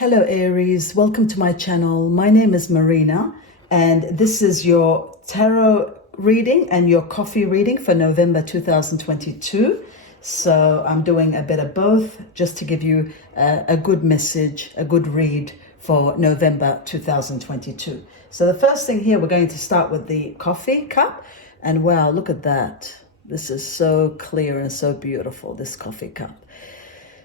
Hello Aries, welcome to my channel. My name is Marina and this is your tarot reading and your coffee reading for November 2022. So I'm doing a bit of both just to give you a good message, a good read for November 2022. So the first thing here, we're going to start with the coffee cup, and wow, look at that. This is so clear and so beautiful, this coffee cup.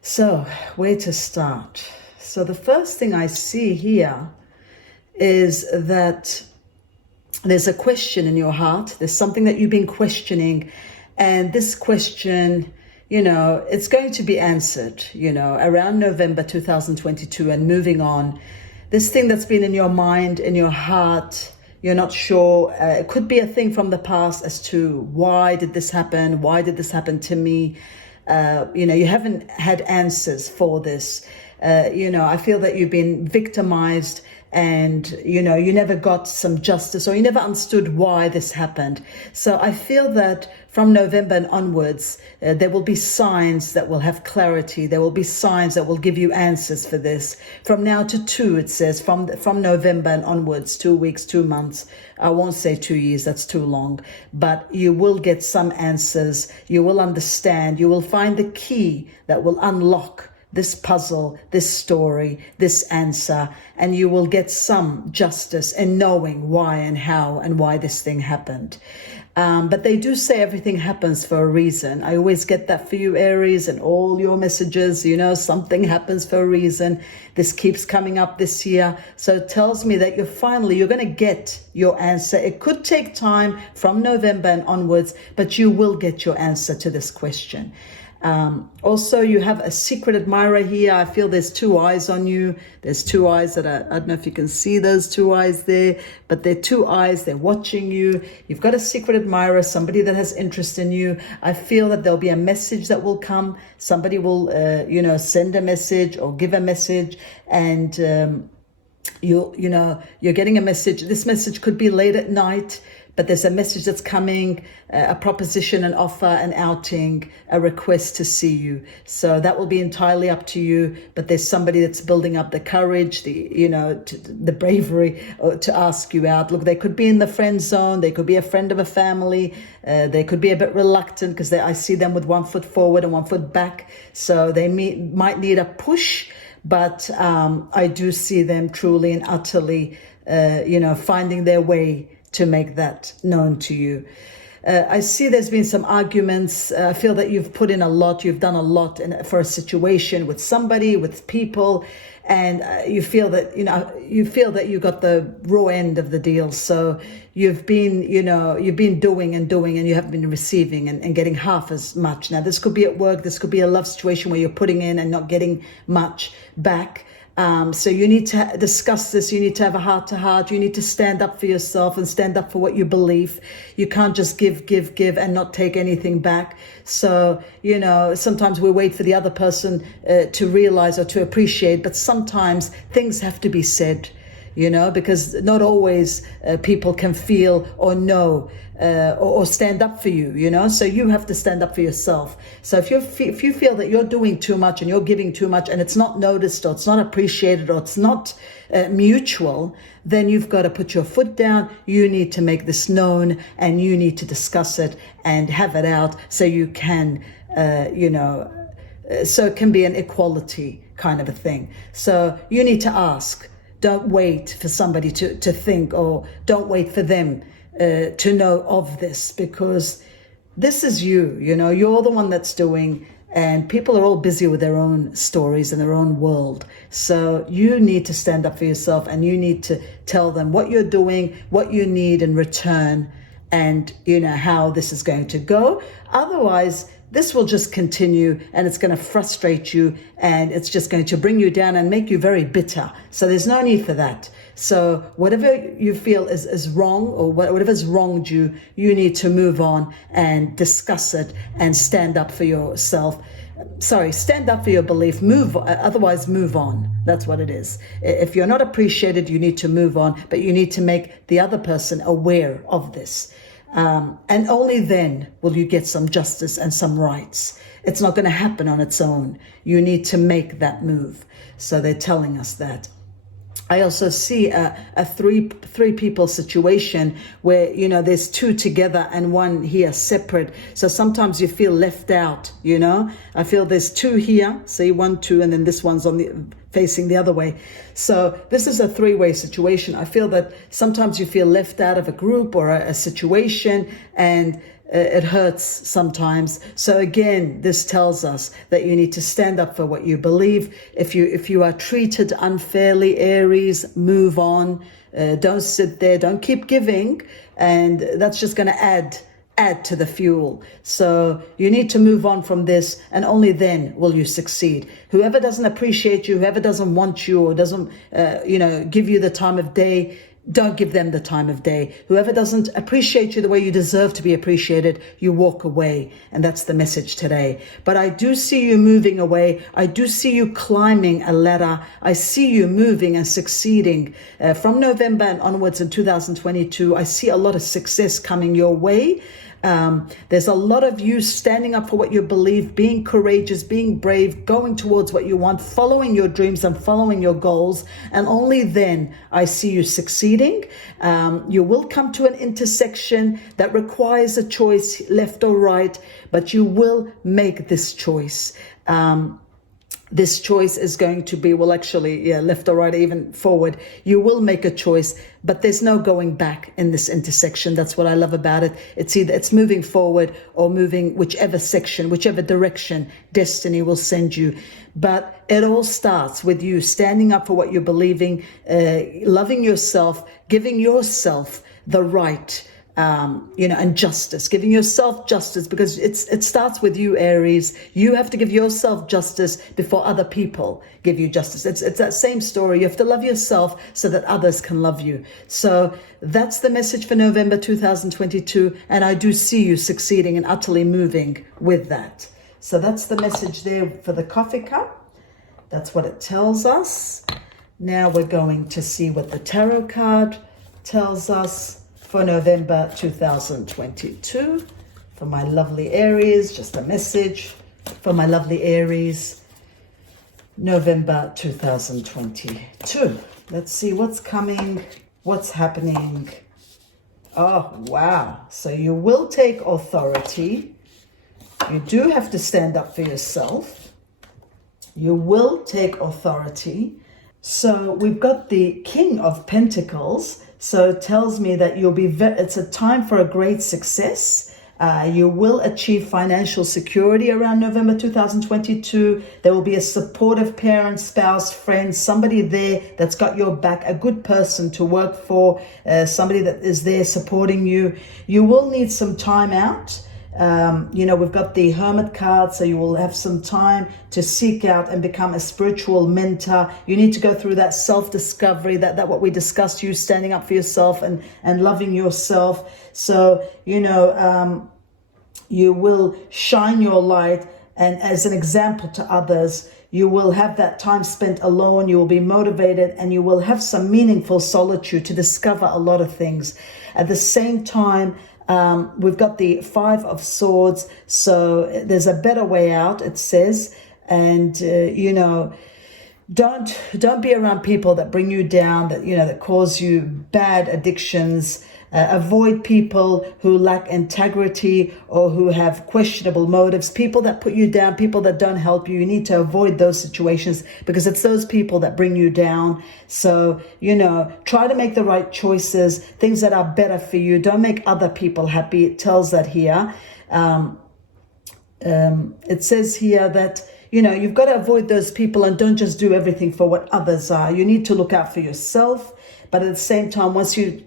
So where to start? So the first thing I see here is that there's a question in your heart. There's something that you've been questioning, and this question, it's going to be answered, around November 2022 and moving on. This thing that's been in your mind, in your heart, you're not sure. It could be a thing from the past as to why did this happen? Why did this happen to me? You haven't had answers for this. I feel that you've been victimized and, you never got some justice, or you never understood why this happened. So I feel that from November and onwards, there will be signs that will have clarity. There will be signs that will give you answers for this. From now to two, it says, from November and onwards, 2 weeks, 2 months. I won't say 2 years, that's too long. But you will get some answers. You will understand. You will find the key that will unlock this puzzle, this story, this answer, and you will get some justice in knowing why and how and why this thing happened. But they do say everything happens for a reason. I always get that for you, Aries, and all your messages, something happens for a reason. This keeps coming up this year. So it tells me that you're going to get your answer. It could take time from November and onwards, but you will get your answer to this question. Also, you have a secret admirer here. I feel there's two eyes on you. There's two eyes that I don't know if you can see those two eyes there, but they're two eyes. They're watching you. You've got a secret admirer, somebody that has interest in you. I feel that there'll be a message that will come. Somebody will, send a message or give a message, and you're getting a message. This message could be late at night, but there's a message that's coming, a proposition, an offer, an outing, a request to see you. So that will be entirely up to you. But there's somebody that's building up the courage, the bravery to ask you out. Look, they could be in the friend zone. They could be a friend of a family. They could be a bit reluctant because I see them with 1 foot forward and 1 foot back. So they might need a push. But I do see them truly and utterly, finding their way to make that known to you. I see there's been some arguments. I feel that you've put in a lot. You've done a lot for a situation with somebody, with people, and you feel that you got the raw end of the deal. So you've been doing, and you haven't been receiving and getting half as much. Now, this could be at work. This could be a love situation where you're putting in and not getting much back. So you need to discuss this. You need to have a heart-to-heart. You need to stand up for yourself and stand up for what you believe. You can't just give and not take anything back. So, sometimes we wait for the other person to realize or to appreciate, but sometimes things have to be said, because not always people can feel or know or stand up for you, so you have to stand up for yourself. So if you feel that you're doing too much and you're giving too much and it's not noticed or it's not appreciated or it's not mutual, then you've got to put your foot down. You need to make this known and you need to discuss it and have it out so you can, so it can be an equality kind of a thing. So you need to ask. Don't wait for somebody to think, or don't wait for them to know of this, because this is you're the one that's doing, and people are all busy with their own stories and their own world. So you need to stand up for yourself, and you need to tell them what you're doing, what you need in return, and how this is going to go. Otherwise, this will just continue, and it's going to frustrate you, and it's just going to bring you down and make you very bitter. So there's no need for that. So whatever you feel is wrong, or whatever's wronged you, you need to move on and discuss it and stand up for yourself. Stand up for your belief. Otherwise move on. That's what it is. If you're not appreciated, you need to move on, but you need to make the other person aware of this. And only then will you get some justice and some rights. It's not going to happen on its own. You need to make that move. So they're telling us that. I also see a three people situation where, you know, there's two together and one here separate. So sometimes you feel left out, you know. I feel there's two here, see 1, 2, and then this one's facing the other way. So this is a three-way situation. I feel that sometimes you feel left out of a group or a situation, and it hurts sometimes. So again, this tells us that you need to stand up for what you believe. If you are treated unfairly, Aries, move on. Don't sit there. Don't keep giving, and that's just going to add to the fuel. So you need to move on from this, and only then will you succeed. Whoever doesn't appreciate you, whoever doesn't want you, or doesn't give you the time of day, don't give them the time of day. Whoever doesn't appreciate you the way you deserve to be appreciated, you walk away. And that's the message today. But I do see you moving away. I do see you climbing a ladder. I see you moving and succeeding. From November and onwards in 2022, I see a lot of success coming your way. There's a lot of you standing up for what you believe, being courageous, being brave, going towards what you want, following your dreams and following your goals. And only then I see you succeeding. You will come to an intersection that requires a choice, left or right, but you will make this choice. This choice is going to be, left or right, even forward. You will make a choice, but there's no going back in this intersection. That's what I love about it. It's either it's moving forward or moving whichever section, whichever direction destiny will send you. But it all starts with you standing up for what you're believing, loving yourself, giving yourself the right, and justice, giving yourself justice, because it starts with you, Aries. You have to give yourself justice before other people give you justice. It's that same story. You have to love yourself so that others can love you. So that's the message for November 2022. And I do see you succeeding and utterly moving with that. So that's the message there for the coffee cup. That's what it tells us. Now we're going to see what the tarot card tells us for November 2022. For my lovely Aries, just a message for my lovely Aries, November 2022. Let's see what's coming, what's happening. Oh, wow. So you will take authority. You do have to stand up for yourself. You will take authority. So we've got the King of Pentacles. So it tells me that it's a time for a great success. You will achieve financial security around November 2022. There will be a supportive parent, spouse, friend, somebody there that's got your back, a good person to work for, somebody that is there supporting you. You will need some time out. We've got the Hermit card, so you will have some time to seek out and become a spiritual mentor. You need to go through that self-discovery, that what we discussed, you standing up for yourself and loving yourself. So, you will shine your light, and as an example to others. You will have that time spent alone. You will be motivated, and you will have some meaningful solitude to discover a lot of things. At the same time, we've got the 5 of Swords, so there's a better way out, it says. And, don't be around people that bring you down, that cause you bad addictions. Avoid people who lack integrity or who have questionable motives, people that put you down, people that don't help you. You need to avoid those situations because it's those people that bring you down. So, try to make the right choices, things that are better for you. Don't make other people happy. It tells that here. It says here that, you've got to avoid those people and don't just do everything for what others are. You need to look out for yourself. But at the same time, once you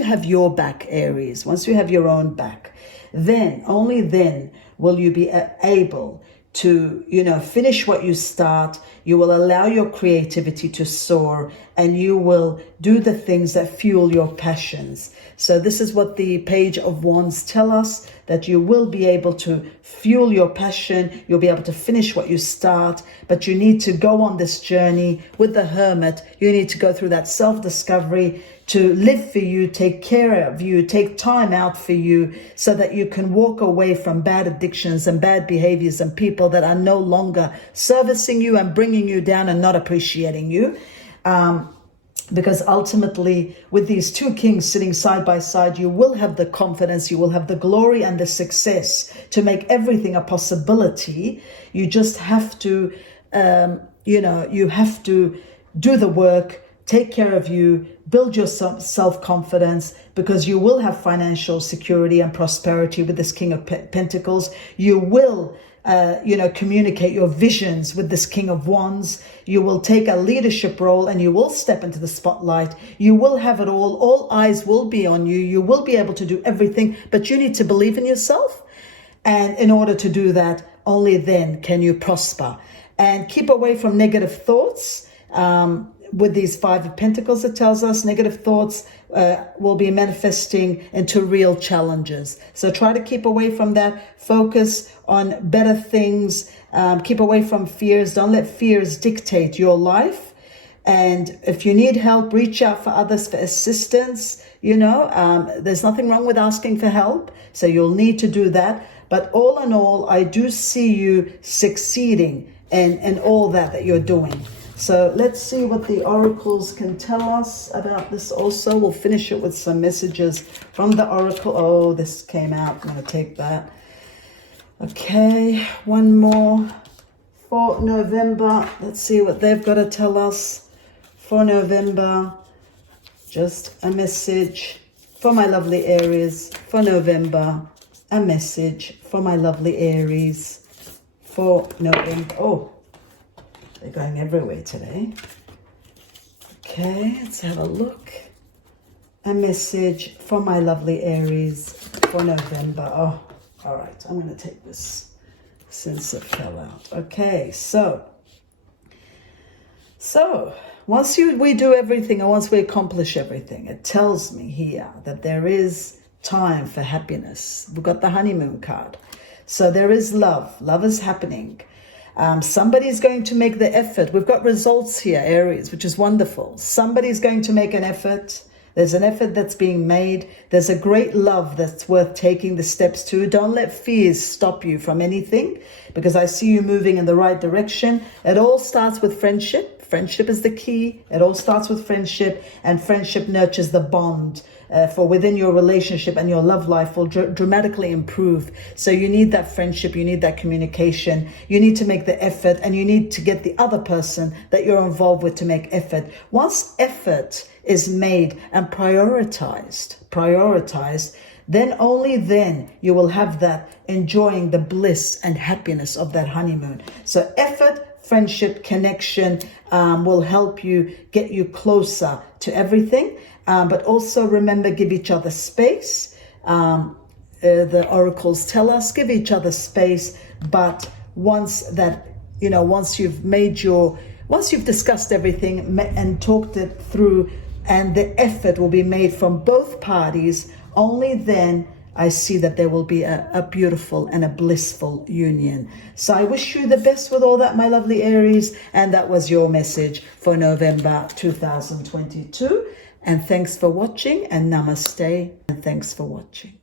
have your back, Aries, once you have your own back, then, only then will you be able to, finish what you start. You will allow your creativity to soar, and you will do the things that fuel your passions. So this is what the Page of Wands tell us, that you will be able to fuel your passion. You'll be able to finish what you start, but you need to go on this journey with the Hermit. You need to go through that self-discovery, to live for you, take care of you, take time out for you, so that you can walk away from bad addictions and bad behaviors and people that are no longer servicing you and bringing you down and not appreciating you. Because ultimately, with these two kings sitting side by side, you will have the confidence, you will have the glory and the success to make everything a possibility. You just have to, you have to do the work, take care of you, build your self-confidence, because you will have financial security and prosperity with this King of Pentacles. You will communicate your visions with this King of Wands. You will take a leadership role and you will step into the spotlight. You will have it all. All eyes will be on you. You will be able to do everything, but you need to believe in yourself. And in order to do that, only then can you prosper. And keep away from negative thoughts. With these Five of Pentacles, it tells us negative thoughts will be manifesting into real challenges. So try to keep away from that. Focus on better things. Keep away from fears. Don't let fears dictate your life. And if you need help, reach out for others for assistance. There's nothing wrong with asking for help. So you'll need to do that. But all in all, I do see you succeeding in all that you're doing. So let's see what the oracles can tell us about this also. We'll finish it with some messages from the oracle. Oh, this came out. I'm going to take that. Okay, one more for November. Let's see what they've got to tell us for November. Just a message for my lovely Aries for November. A message for my lovely Aries for November. Oh, they're going everywhere today. Okay, let's have a look. A message for my lovely Aries for November. Oh, all right. I'm going to take this since it fell out. Okay, so once we do everything and once we accomplish everything, it tells me here that there is time for happiness. We've got the honeymoon card. So there is love. Love is happening. Somebody's going to make the effort. We've got results here, Aries, which is wonderful. Somebody's going to make an effort. There's an effort that's being made. There's a great love that's worth taking the steps to. Don't let fears stop you from anything, because I see you moving in the right direction. It all starts with friendship. Friendship is the key. It all starts with friendship, and friendship nurtures the bond. For within your relationship and your love life will dramatically improve. So you need that friendship, you need that communication, you need to make the effort, and you need to get the other person that you're involved with to make effort. Once effort is made and prioritized, then only then you will have that enjoying the bliss and happiness of that honeymoon. So effort, friendship, connection will help you, get you closer to everything. But also remember, give each other space. The oracles tell us, give each other space. But once you've discussed everything and talked it through, and the effort will be made from both parties, only then I see that there will be a beautiful and a blissful union. So I wish you the best with all that, my lovely Aries. And that was your message for November 2022. And thanks for watching, and namaste, and thanks for watching.